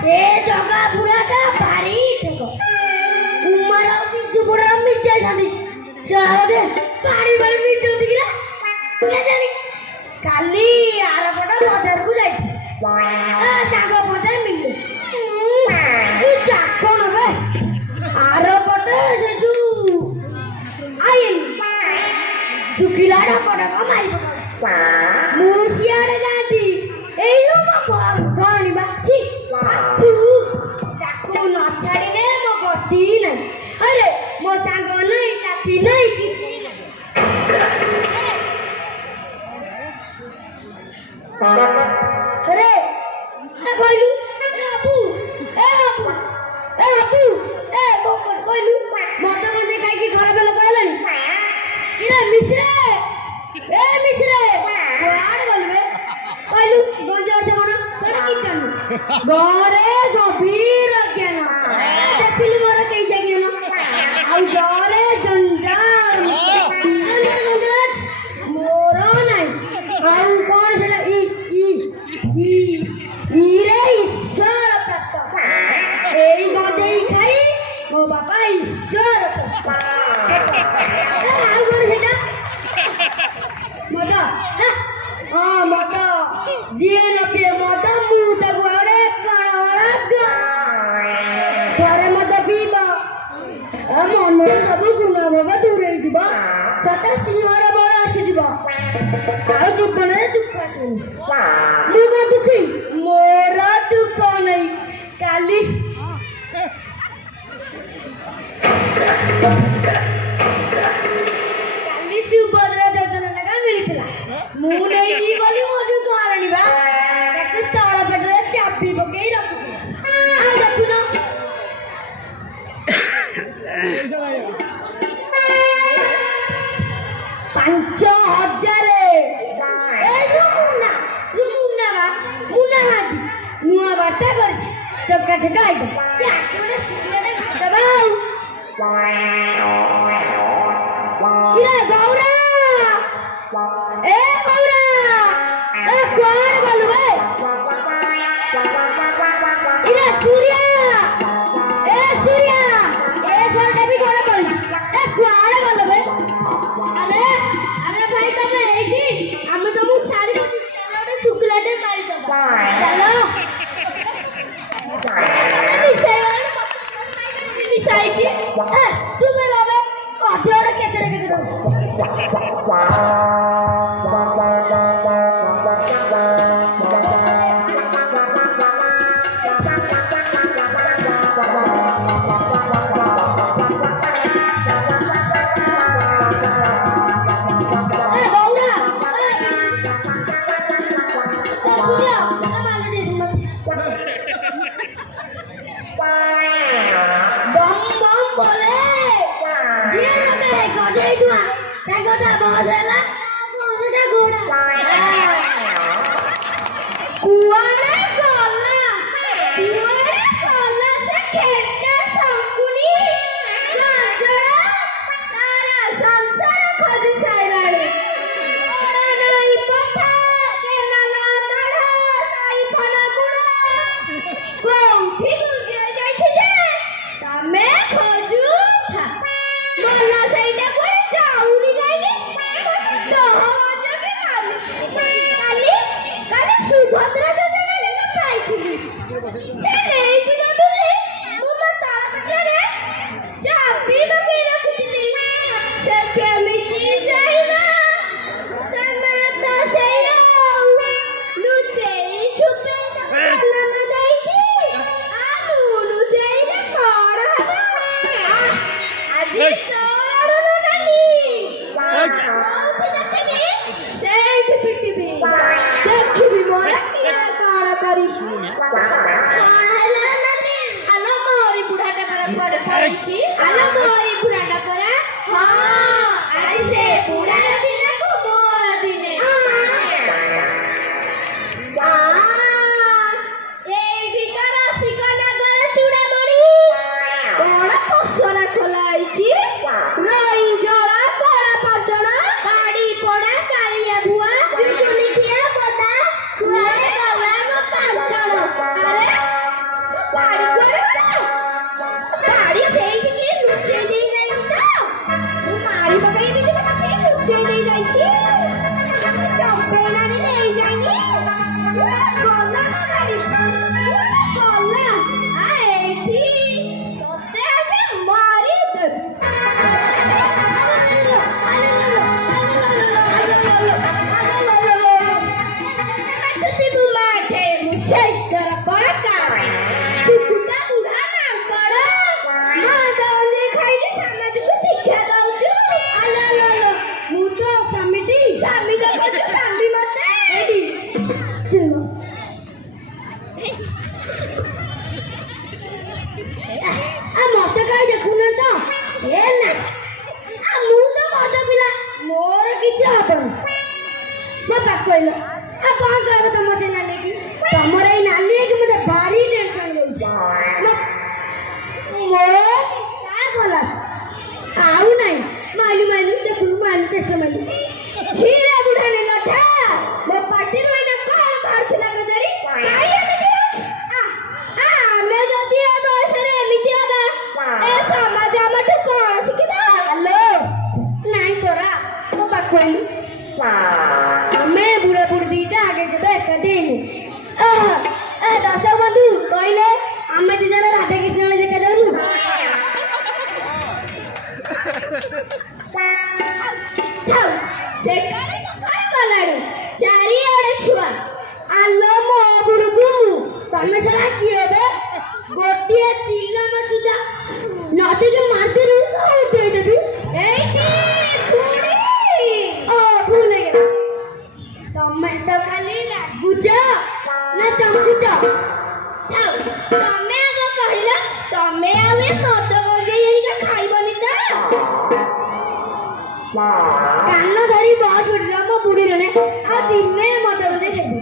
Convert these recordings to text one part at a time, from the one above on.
से जगह पुराटा भारी ठको उमर बिजु पुरा मिजे छथि चाहदे पानी बारी मिजे दिगिला के जानी काली आरपटा बाजार को जाइथि साग पचाय मिलले ई जाकोन बे आरपटा से जु आइन सुखिलाडा पडा कमाई पकाउछ मुसियाडे जाती एई रो धनी बाची तू ताको न छाड़िले मो गति नहीं अरे मो सांग नहीं साथी नहीं किछि नहीं अरे कहलु ए कहलु मत गंजे खाई की घर बेल कहलनी इरे मिश्रे कोआड़ गलबे कहलु गंजे अर्थ कोन सेटा की जानू गरे गभीर ज्ञान देखिली मोर कई ज्ञान आउ जरे जंजाल मोर नहीं आउ कौन सेटा ई रे ईश्वर प्राप्त एई गंजे खाई मो बापा ईश्वर आउ कर सेटा मजा हाँ मजा जिए न पिए मजा मुँह तक वाले थोड़े मत पीबा मन सब गुना बाबा दूर ही जीवा छटा सिंहर बड़ आसी जीवा आ जीवन रे दुख आसुनी मु बा दुखी मोर दुख नहीं काली काली सुभद्रा योजना लगा मिलितला मु नहीं दी बोली मोजू कारण बा ताके तळ पेटरे चाबी पकेई रखुला आ देखुना 5000 ए मुन्ना नुआ बाटा करछि चक्का चक्का आइड से आसुने सुलेडे दबाउ किरा गौरा ए गौरा ए कोन गलु बे इरा सूर्या ए सोटा भी कोन पड़छि ए कोन गलु बे अरे भाई तमे एठी हम तो मु सारी को चलोडे शुक्लाटे मारी दबा चलो निसाईची ए तुमे बाबा अधेरे केतरे ମୋରି ଆଲୋ ମୋରି ବୁଢ଼ାଟା ପରା କୁଆଡ଼େ ପଳେଇଛି ଆଲୋ ମୋରି ବୁଢ଼ାଟା ପରା ହଁ ଆଜି ସେ ବୁଢ଼ାର ଦିନକୁ ମୋର ଦିନେ ଏଇଠି ତ ରସିକ ନଗର ଚୂଡ଼ାମଣି ବଡ଼ ପସରା ଖୋଲା ହେଇଛି ରଇ ଜଳା କଳା ପାଚଣା ବାଡ଼ି ପଡ଼ା କାଳିଆ ଭୁଆ ଚୁଗୁନି ଖିଆ ବଦା କୁଆଡ଼େ ଗଲା ମୋ ପାଞ୍ଚଣ ଆରେ ବାଡ଼ି କୁଆଡ଼େ ଗଲା ବାଡ଼ି ସେଇଠିକି ଲୁଚେଇ ଦେଇ ଯାଇନି ତ ମୁଁ ମାରି ପକାଇବି କି ତାକୁ ସେଇ ଲୁଚେଇ ଦେଇ ଯାଇଛି ଚମ୍ପେଇନାନି ନେଇ ଯାଇନି ଗଲା ନା ବାଡ଼ି ଗଲା ଏଇଠି ତତେ ଆଜି ମାରି ଦେବି ମତେ କାହିଁ ଦେଖୁନ ତ ଏ ନା ମୁଁ ତ ବଡ଼ ପିଲା ମୋର କିଛି ହବନି ମୋ ପାଖ କହିଲ ଆଉ କଣ କହିବ ତମ ସେ ନାଲିକି ତମର ଏଇ ନାଲି ହେଇକି ମତେ ଭାରି ଟେନସନ ଦଉଛି ମୋ ନିଶା ଖଲାସ ଆଉ ନାହିଁ ମାଇଲୁ ଦେଖୁନୁ ମାଇଲୁ ଟେଷ୍ଟ ମାଇଲୁ ଛିରେ ବୁଢ଼ା ନେଲଠା ମୋ ପାଟିରୁ ଏଇନା କଣ ବାହାରୁଥିଲା କେଜାଣି କାହିଁ ଏମିତି ହଉଛି ଆମେ ଯଦି ଏ ବୟସରେ ଏମିତି ହବା ଏ ସମାଜ ଆମଠୁ କଣ ଶିଖିବ ହ୍ୟାଲୋ ନାଇଁ ପରା ମୋ ପାଖ କହିଲୁ ଆମେ ବୁଢ଼ା ବୁଢ଼ୀ ଦିଟା ଆଗେ କେବେ ଏକାଠି ହେଇନି ଦଶ ବନ୍ଧୁ କହିଲେ ଆମେ ଦି ଜଣ ରାଧାକୃଷ୍ଣ ଭଳି ଦେଖାଯାଉଛୁ ସେକାଳେ କଣ ଗଲାଣି ଚାରିଆଡେ ଛୁଆ ଆଲୋ ମୋ ବୁଢ଼କୁ ତମେ ସେଟା କିଏ ବେ ଗୋଟିଏ ଚିଲମ ସୁଧା ନଦୀକି ମାରିଦେବି ଉଠେଇ ଦେବି ଏଇଠି ବୁଢ଼ୀ ଭୁଲ ହେଇଗଲା ତମେ ତ ଖାଲି ରାଗୁଛ ନା ଚମକୁଛ ତମେ ଆଗ କହିଲ ତମେ ଆଉ ଏ ମଦ ଗଞ୍ଜେଇ ହେରିକା ଖାଇବନି ତ କାନ ଧରି ବସ୍ ଉଠିଲା ମୋ ବୁଢ଼ୀ ଜଣେ ଆଉ ଦିନେ ମଦ ଗଞ୍ଜେଇ ଖାଇବି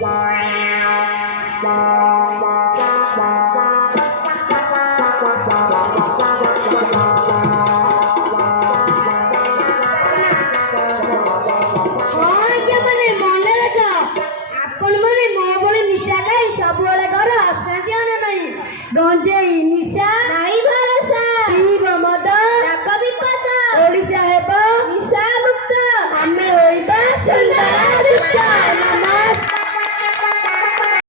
ସବୁବେଳେ ଘର ଅଶାନ୍ତି ଆନେ ନାହିଁ ଗଞ୍ଜେଇ ନିଶା ନାଇଁ ଭଲ